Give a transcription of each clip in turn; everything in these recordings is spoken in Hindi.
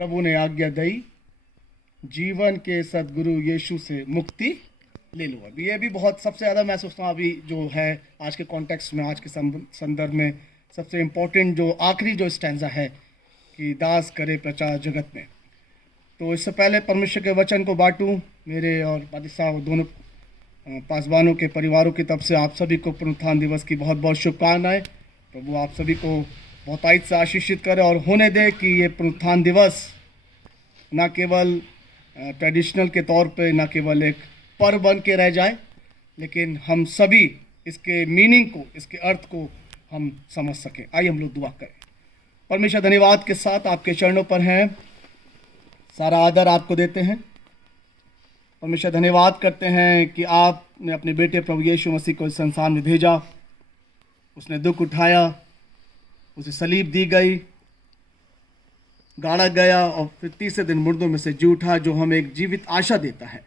प्रभु ने आज्ञा दी, जीवन के सदगुरु यीशु से मुक्ति ले लो। अभी ये भी बहुत सबसे ज़्यादा मैं सोचता हूँ अभी जो है आज के कॉन्टेक्स्ट में, आज के संदर्भ में सबसे इम्पोर्टेंट जो आखिरी जो स्टैंजा है कि दास करे प्रचार जगत में। तो इससे पहले परमेश्वर के वचन को बांटूं, मेरे और पादी साहब दोनों पासवानों के परिवारों की तरफ से आप सभी को पुनरुत्थान दिवस की बहुत बहुत शुभकामनाएं। प्रभु आप सभी को बहुतायत से आशीषित करे और होने दे कि ये पुनरुत्थान दिवस न केवल ट्रेडिशनल के तौर पे, न केवल एक पर्व बन के रह जाए, लेकिन हम सभी इसके मीनिंग को, इसके अर्थ को हम समझ सकें। आइए हम लोग दुआ करें। परमेश्वर धन्यवाद के साथ आपके चरणों पर हैं, सारा आदर आपको देते हैं। परमेश्वर धन्यवाद करते हैं कि आपने अपने बेटे प्रभु यीशु मसीह को इस संसार में भेजा, उसने दुख उठाया, उसे सलीब दी गई, गाड़ा गया और फिर तीसरे दिन मुर्दों में से जी उठा, जो हमें एक जीवित आशा देता है।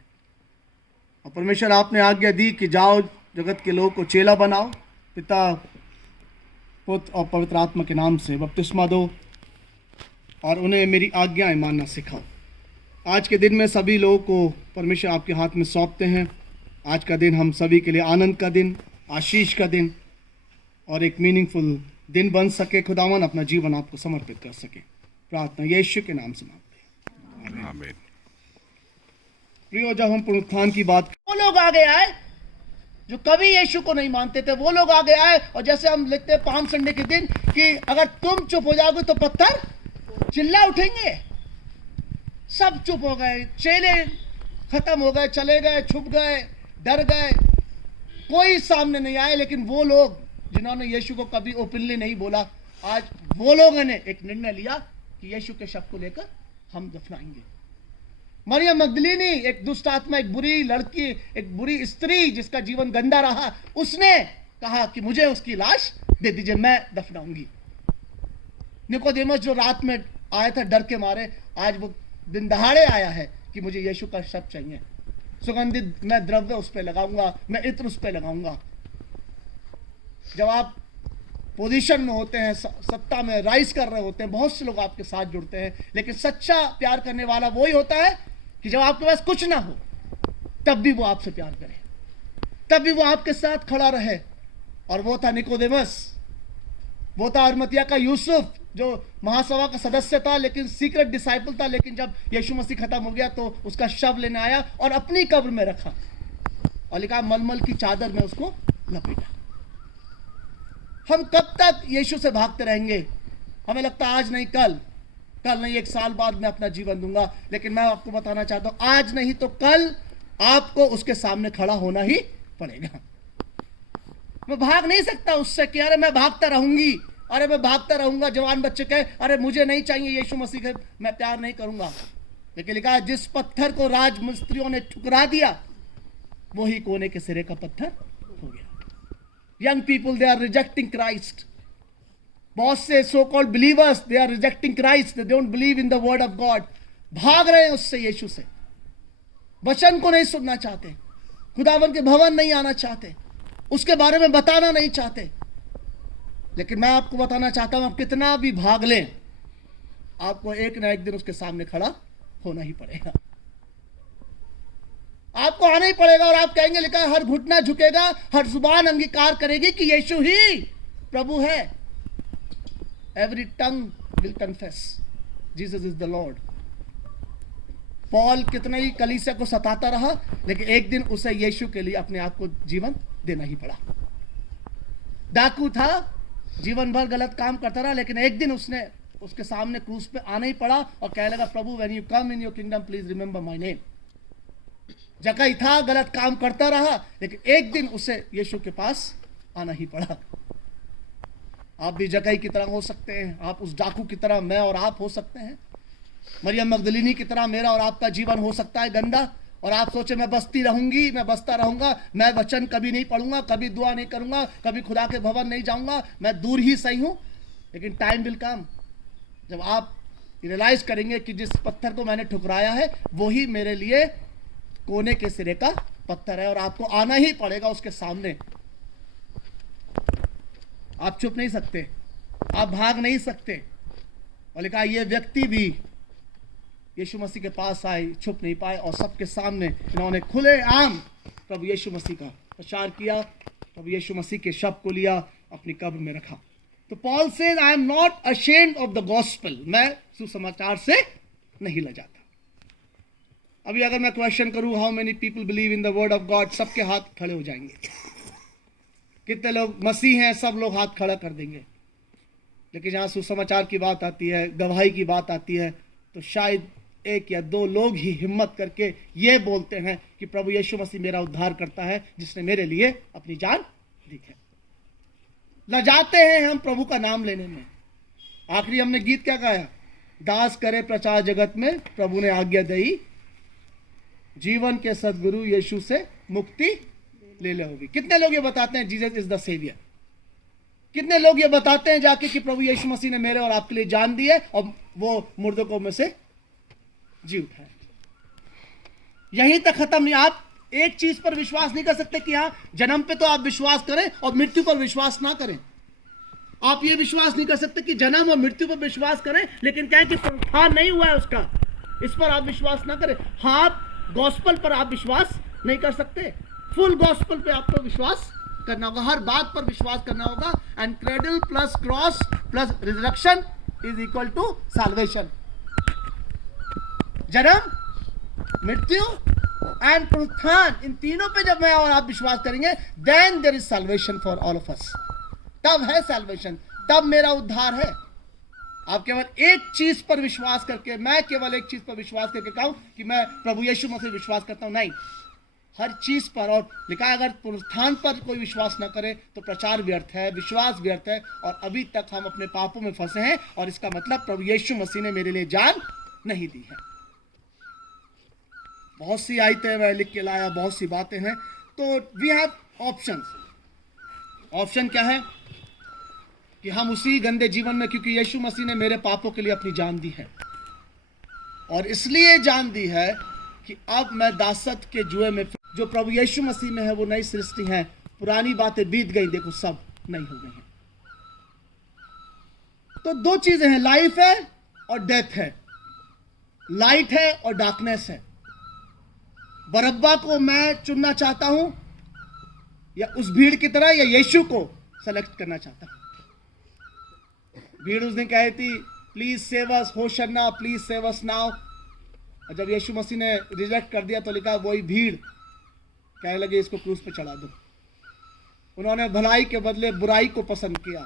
और परमेश्वर आपने आज्ञा दी कि जाओ जगत के लोगों को चेला बनाओ, पिता पुत्र और पवित्र आत्मा के नाम से बपतिस्मा दो और उन्हें मेरी आज्ञाएं मानना सिखाओ। आज के दिन में सभी लोगों को परमेश्वर आपके हाथ में सौंपते हैं। आज का दिन हम सभी के लिए आनंद का दिन, आशीष का दिन और एक मीनिंगफुल दिन बन सके। खुदावन अपना जीवन आपको समर्पित कर सके। प्रार्थना यीशु के नाम से मांगते हैं, आमीन। प्रियो, जब हम पुनरुत्थान की बात, वो लोग आगे आए जो कभी यीशु को नहीं मानते थे, वो लोग आगे आए। और जैसे हम लिखते हैं पाम संडे के दिन कि अगर तुम चुप हो जाओगे तो पत्थर चिल्ला उठेंगे। सब चुप हो गए, चेले खत्म हो गए, चले गए, छुप गए, डर गए, कोई सामने नहीं आए। लेकिन वो लोग जिन्होंने यीशु को कभी ओपनली नहीं बोला, आज वो लोगों ने एक निर्णय लिया कि यीशु के शव को लेकर हम दफनाएंगे। मरियम मगदलीनी, एक दुष्ट आत्मा, एक बुरी लड़की, एक बुरी स्त्री जिसका जीवन गंदा रहा, उसने कहा कि मुझे उसकी लाश दे दीजिए, मैं दफनाऊंगी। निकोदेमस जो रात में आया था डर के मारे, आज वो दिन दहाड़े आया है कि मुझे यीशु का शव चाहिए। सुगंधित मैं द्रव्य उस पर लगाऊंगा, मैं इत्र उस पर लगाऊंगा। जब आप पोजीशन में होते हैं, सत्ता में राइज कर रहे होते हैं, बहुत से लोग आपके साथ जुड़ते हैं, लेकिन सच्चा प्यार करने वाला वही होता है कि जब आपके पास कुछ ना हो तब भी वो आपसे प्यार करे, तब भी वो आपके साथ खड़ा रहे। और वो था निकोदेमस, वो था अरमतिया का यूसुफ, जो महासभा का सदस्य था लेकिन सीक्रेट डिसाइपल था। लेकिन जब यीशु मसीह खत्म हो गया तो उसका शव लेने आया और अपनी कब्र में रखा और लिखा मलमल की चादर में उसको लपेटा। हम कब तक यीशु से भागते रहेंगे? हमें लगता है आज नहीं कल, कल नहीं 1 साल बाद मैं अपना जीवन दूंगा। लेकिन मैं आपको बताना चाहता हूं, आज नहीं तो कल आपको उसके सामने खड़ा होना ही पड़ेगा। मैं भाग नहीं सकता उससे कि अरे मैं भागता रहूंगी, अरे मैं भागता रहूंगा। जवान बच्चे कहे अरे मुझे नहीं चाहिए यीशु मसीह के, मैं प्यार नहीं करूंगा। लेकिन लिखा है जिस पत्थर को राजमिस्त्रियों ने ठुकरा दिया वही कोने के सिरे का पत्थर हो गया। Young people, they are rejecting Christ. बहुत से so called believers, they are rejecting Christ. They don't believe in the word of God. भाग रहे हैं उससे, यीशु से। वचन को नहीं सुनना चाहते, खुदावन के भवन नहीं आना चाहते, उसके बारे में बताना नहीं चाहते। लेकिन मैं आपको बताना चाहता हूं, आप कितना भी भाग लें, आपको एक ना एक दिन उसके सामने खड़ा होना ही पड़ेगा। आपको आना ही पड़ेगा और आप कहेंगे, लिखा है हर घुटना झुकेगा, हर जुबान अंगीकार करेगी कि यीशु ही प्रभु है। Every tongue will confess Jesus is the Lord. Paul कितना ही कलीसिया को सताता रहा, लेकिन एक दिन उसे यीशु के लिए अपने आप को जीवन देना ही पड़ा। डाकू था, जीवन भर गलत काम करता रहा, लेकिन एक दिन उसने उसके सामने क्रूस पे आना ही पड़ा और कहने लगा, प्रभु when you come in your kingdom please remember my name. जक्कई था, गलत काम करता रहा, लेकिन एक दिन उसे यीशु के पास आना ही पड़ा। आप भी जक्कई की तरह हो सकते हैं, आप उस डाकू की तरह मैं और आप हो सकते हैं। मरियम मगदलीनी की तरह मेरा और आपका जीवन हो सकता है गंदा, और आप सोचे मैं बसती रहूंगी, मैं बसता रहूंगा, मैं वचन कभी नहीं पढ़ूंगा, कभी दुआ नहीं करूंगा, कभी खुदा के भवन नहीं जाऊंगा, मैं दूर ही सही हूं। लेकिन टाइम विल कम जब आप रियलाइज करेंगे कि जिस पत्थर को मैंने ठुकराया है वही मेरे लिए कोने के सिरे का पत्थर है, और आपको आना ही पड़ेगा उसके सामने। आप छुप नहीं सकते, आप भाग नहीं सकते। और लिखा ये व्यक्ति भी यीशु मसीह के पास आए, छुप नहीं पाए और सबके सामने इन्होंने खुले आम प्रभु यीशु मसीह का प्रचार किया, प्रभु यीशु मसीह के शब्द को लिया, अपनी कब्र में रखा। तो Paul says I am not ashamed of the gospel, मैं सुसमाचार से नहीं लजाता। अभी अगर मैं क्वेश्चन करूं how many people believe in the word of God, सबके हाथ खड़े हो जाएंगे। कितने लोग मसीह हैं, सब लोग हाथ खड़ा कर देंगे। लेकिन जहां सुसमाचार की बात आती है, गवाही की बात आती है, तो शायद एक या दो लोग ही हिम्मत करके ये बोलते हैं कि प्रभु यीशु मसीह मेरा उद्धार करता है, जिसने मेरे लिए अपनी जान दी है। लजाते हैं हम प्रभु का नाम लेने में। आखिरी हमने गीत क्या गाया? दास करे प्रचार जगत में, प्रभु ने आज्ञा दई, जीवन के सदगुरु यीशु से मुक्ति ले ले होगी। कितने लोग ये बताते हैं जीसस इज द सेवियर? कितने लोग ये बताते हैं जाके कि प्रभु यीशु मसीह ने मेरे और आपके लिए जान दी है और वो मुर्दों में से जी उठा है। यहीं तक खत्म नहीं। आप एक चीज पर विश्वास नहीं कर सकते कि हाँ, जन्म पे तो आप विश्वास करें और मृत्यु पर विश्वास ना करें। आप ये विश्वास नहीं कर सकते कि जन्म और मृत्यु पर विश्वास करें, लेकिन क्या है कि पुनरुत्थान नहीं हुआ है उसका, इस पर आप विश्वास ना करें। हाँ, गॉस्पल पर आप विश्वास नहीं कर सकते, फुल गॉस्पल पे आपको विश्वास करना होगा, हर बात पर विश्वास करना होगा। And cradle plus cross plus resurrection is equal to salvation. जन्म, मृत्यु एंड पुनरुत्थान, इन तीनों पे जब मैं और आप विश्वास करेंगे, then there is salvation for all of us. तब है साल्वेशन, तब मेरा उद्धार है। आप केवल एक चीज पर विश्वास करके, मैं केवल एक चीज पर विश्वास करके कहूं कि मैं प्रभु यीशु मसीह विश्वास करता हूं, नहीं, हर चीज पर। और लिखा है अगर पुनरुत्थान पर कोई विश्वास न करे तो प्रचार व्यर्थ है, विश्वास व्यर्थ है, और अभी तक हम अपने पापों में फंसे हैं। और इसका मतलब प्रभु यीशु मसीह ने मेरे लिए जान नहीं दी है। बहुत सी आयतें मैं लिख के लाया, बहुत सी बातें हैं। तो वी हैव ऑप्शंस। ऑप्शन क्या है कि हम उसी गंदे जीवन में, क्योंकि यीशु मसीह ने मेरे पापों के लिए अपनी जान दी है, और इसलिए जान दी है कि अब मैं दासत्व के जुए में, जो प्रभु यीशु मसीह में है वो नई सृष्टि है, पुरानी बातें बीत गई, देखो सब नई हो गई हैं। तो दो चीजें हैं, लाइफ है और डेथ है, लाइट है और डार्कनेस है। बरब्बा को मैं चुनना चाहता हूं, या उस भीड़ की तरह, या यीशु को सेलेक्ट करना चाहता हूं। भीड़ उस दिन कही थी please save us, hosanna, please save us now. और जब यीशु मसीह ने रिजेक्ट कर दिया तो लिखा वही भीड़ कहने लगे इसको क्रूस पे चढ़ा दो। उन्होंने भलाई के बदले बुराई को पसंद किया,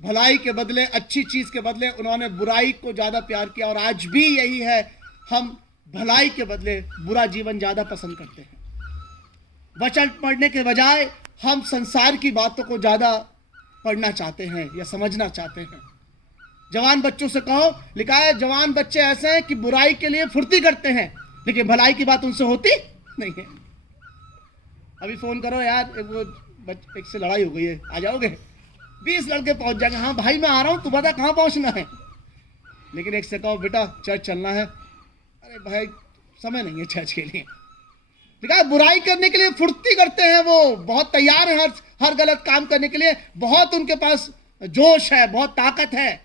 भलाई के बदले, अच्छी चीज के बदले उन्होंने बुराई को ज्यादा प्यार किया। और आज भी यही है, हम भलाई के बदले बुरा जीवन ज्यादा पसंद करते हैं। वचन पढ़ने के बजाय हम संसार की बातों को ज्यादा पढ़ना चाहते हैं या समझना चाहते हैं। जवान बच्चों से कहो, लिखा है जवान बच्चे ऐसे हैं कि बुराई के लिए फुर्ती करते हैं, लेकिन भलाई की बात उनसे होती नहीं है। अभी फोन करो यार, वो एक से लड़ाई हो गई है, आ जाओगे? 20 लड़के पहुंच जाएंगे, हाँ भाई मैं आ रहा हूं, तू बता कहां पहुंचना है। लेकिन एक से कहो बेटा चर्च चलना है, अरे भाई समय नहीं है चर्च के लिए। देखा, बुराई करने के लिए फुर्ती करते हैं, वो बहुत तैयार है हर गलत काम करने के लिए, बहुत उनके पास जोश है, बहुत ताकत है।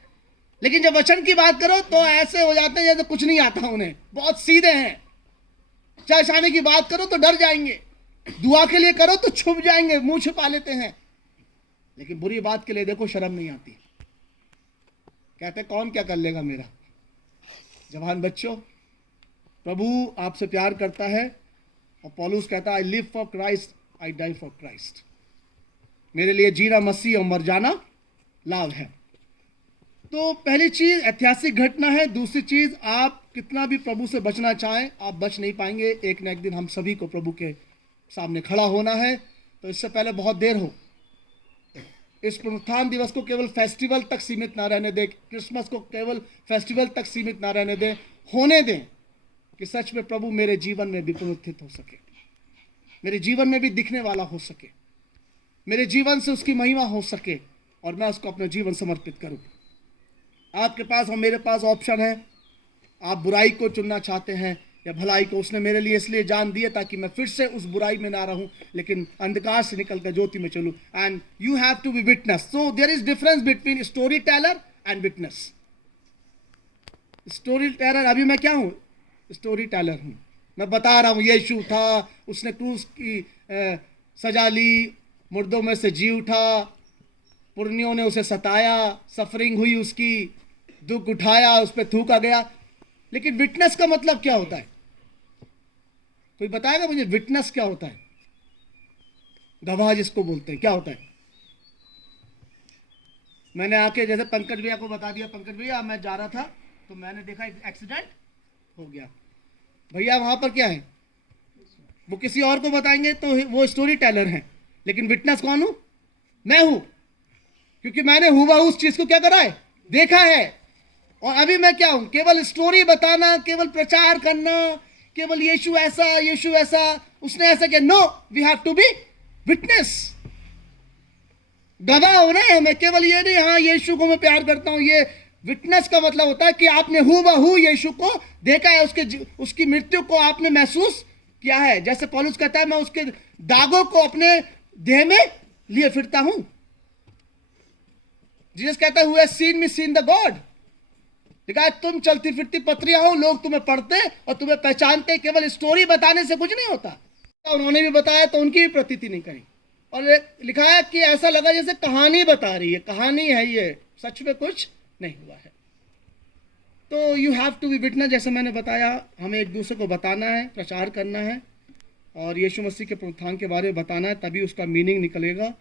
लेकिन जब वचन की बात करो तो ऐसे हो जाते हैं जैसे कुछ नहीं आता उन्हें, बहुत सीधे हैं। चर्च आने की बात करो तो डर जाएंगे, दुआ के लिए करो तो छुप जाएंगे, मुंह छुपा लेते हैं। लेकिन बुरी बात के लिए देखो शर्म नहीं आती, कहते कौन क्या कर लेगा मेरा। जवान बच्चों, प्रभु आपसे प्यार करता है, और पौलुस कहता है I live for Christ, I die for Christ. मेरे लिए जीना मसीह और मर जाना लाभ है। तो पहली चीज ऐतिहासिक घटना है। दूसरी चीज, आप कितना भी प्रभु से बचना चाहें आप बच नहीं पाएंगे। एक न एक दिन हम सभी को प्रभु के सामने खड़ा होना है। तो इससे पहले बहुत देर हो, इस पुनरुत्थान दिवस को केवल फेस्टिवल तक सीमित ना रहने दें, क्रिसमस को केवल फेस्टिवल तक सीमित ना रहने दें, होने दें कि सच में प्रभु मेरे जीवन में भी पुनरुत्थित हो सके, मेरे जीवन में भी दिखने वाला हो सके, मेरे जीवन से उसकी महिमा हो सके, और मैं उसको अपना जीवन समर्पित करूं। आपके पास और मेरे पास ऑप्शन है। आप बुराई को चुनना चाहते हैं या भलाई को। उसने मेरे लिए इसलिए जान दी है ताकि मैं फिर से उस बुराई में ना रहूं, लेकिन अंधकार से निकलकर ज्योति में चलूं। And you have to be witness. So there is difference between story teller and witness. Story teller, अभी मैं क्या हूँ? स्टोरी टेलर हूँ। मैं बता रहा हूँ यीशु था, उसने क्रूस की सजा ली, मुर्दों में से जी उठा, पुरनियों ने उसे सताया, सफरिंग हुई उसकी, दुख उठाया, उस पर थूका गया। लेकिन विटनेस का मतलब क्या होता है? कोई बताएगा मुझे विटनेस क्या होता है? गवाह जिसको बोलते हैं, क्या होता है? मैंने आके जैसे पंकज भैया को बता दिया, पंकज भैया मैं जा रहा था तो मैंने देखा एक एक्सीडेंट हो गया। भैया वहां पर क्या है? वो किसी और को बताएंगे तो वो स्टोरी टेलर हैं। लेकिन विटनेस कौन हूं? मैं हूं, क्योंकि मैंने हुबहू उस चीज को क्या करा है? देखा है। और अभी मैं क्या हूं? केवल स्टोरी बताना, केवल प्रचार करना, केवल यीशु ऐसा, यीशु ऐसा, उसने ऐसा किया। No, we have to be witness. गवाह होना है हमें, केवल ये नहीं हाँ यीशु को मैं प्यार करता हूं। ये विटनेस का मतलब होता है कि आपने हुबहू यीशु को देखा है, उसकी मृत्यु को आपने महसूस किया है। जैसे पौलुस कहता है, मैं उसके दागों को अपने देह में लिए फिरता हूं। जीसस कहता है, who has seen me seen the God. देखा है, तुम चलती फिरती पत्रियां हो, लोग तुम्हें पढ़ते और तुम्हें पहचानते। केवल स्टोरी बताने से कुछ नहीं होता। उन्होंने भी बताया तो उनकी भी प्रतीति नहीं करी। और लिखा है कि ऐसा लगा जैसे कहानी बता रही है, कहानी है ये, सच में कुछ नहीं हुआ है। तो you have to be witness. जैसे मैंने बताया, हमें एक दूसरे को बताना है, प्रचार करना है और यीशु मसीह के पुनरुत्थान के बारे में बताना है, तभी उसका मीनिंग निकलेगा।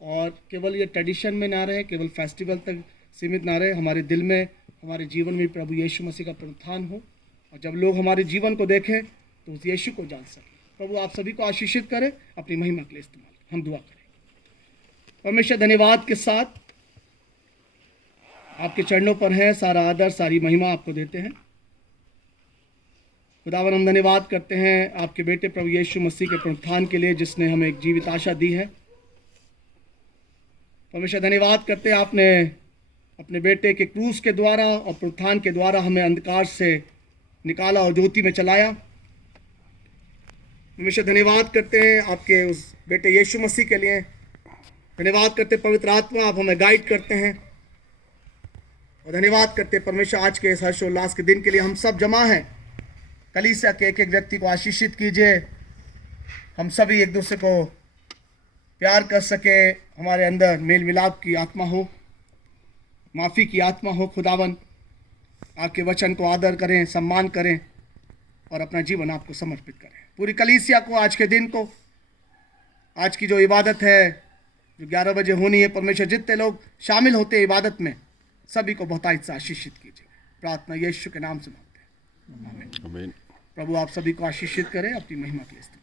और केवल ये ट्रेडिशन में ना रहे, केवल फेस्टिवल तक सीमित ना रहे, हमारे दिल में, हमारे जीवन में प्रभु यीशु मसीह का पुनरुत्थान हो। और जब लोग हमारे जीवन को देखें तो उस यीशु को जान सकें। प्रभु आप सभी को आशीषित करे, अपनी महिमा के लिए इस्तेमाल। हम दुआ करें। परमेश्वर, धन्यवाद के साथ आपके चरणों पर है, सारा आदर, सारी महिमा आपको देते हैं। खुदावन, हम धन्यवाद करते हैं आपके बेटे प्रभु यीशु मसीह के पुनरुत्थान के लिए, जिसने हमें एक जीवित आशा दी है। परमेश्वर, धन्यवाद करते हैं आपने अपने बेटे के क्रूस के द्वारा और पुनरुत्थान के द्वारा हमें अंधकार से निकाला और ज्योति में चलाया। परमेश्वर, धन्यवाद करते हैं आपके उस बेटे यीशु मसीह के लिए। धन्यवाद करते पवित्र आत्मा, आप हमें गाइड करते हैं। और धन्यवाद करते परमेश्वर, आज के इस हर्षोल्लास के दिन के लिए हम सब जमा हैं। कलीसिया के एक एक व्यक्ति को आशीषित कीजिए, हम सभी एक दूसरे को प्यार कर सके, हमारे अंदर मेल मिलाप की आत्मा हो, माफ़ी की आत्मा हो। खुदावन, आपके वचन को आदर करें, सम्मान करें और अपना जीवन आपको समर्पित करें। पूरी कलीसिया को आज के दिन को, आज की जो इबादत है जो 11 बजे होनी है, परमेश्वर जितने लोग शामिल होते हैं इबादत में, सभी को बहुतायत से आशीषित कीजिए। प्रार्थना यीशु के नाम से मांगते हैं, आमीन। प्रभु आप सभी को आशीषित करें, अपनी महिमा के लिए।